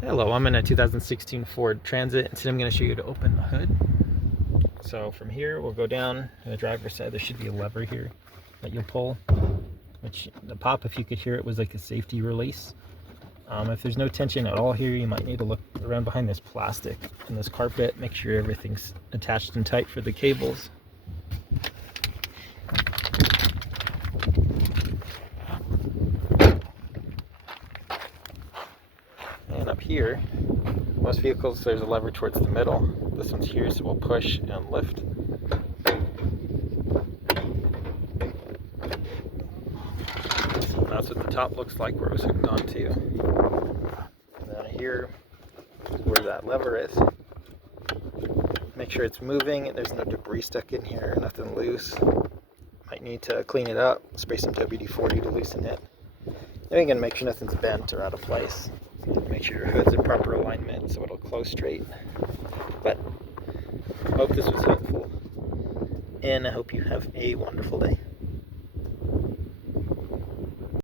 Hello, I'm in a 2016 Ford Transit, and today I'm going to show you how to open the hood. So from here, we'll go down to the driver's side. There should be a lever here that you'll pull, which the pop, if you could hear it, was like a safety release. If there's no tension at all here, you might need to look around behind this plastic and this carpet, make sure everything's attached and tight for the cables. And up here, most vehicles, there's a lever towards the middle. This one's here, so we'll push and lift. So that's what the top looks like where it was hooked onto. And then here is where that lever is. Make sure it's moving and there's no debris stuck in here, nothing loose. Might need to clean it up, spray some WD-40 to loosen it. Then again, make sure nothing's bent or out of place. Make sure your hood's in proper alignment so it'll close straight. But I hope this was helpful, and I hope you have a wonderful day.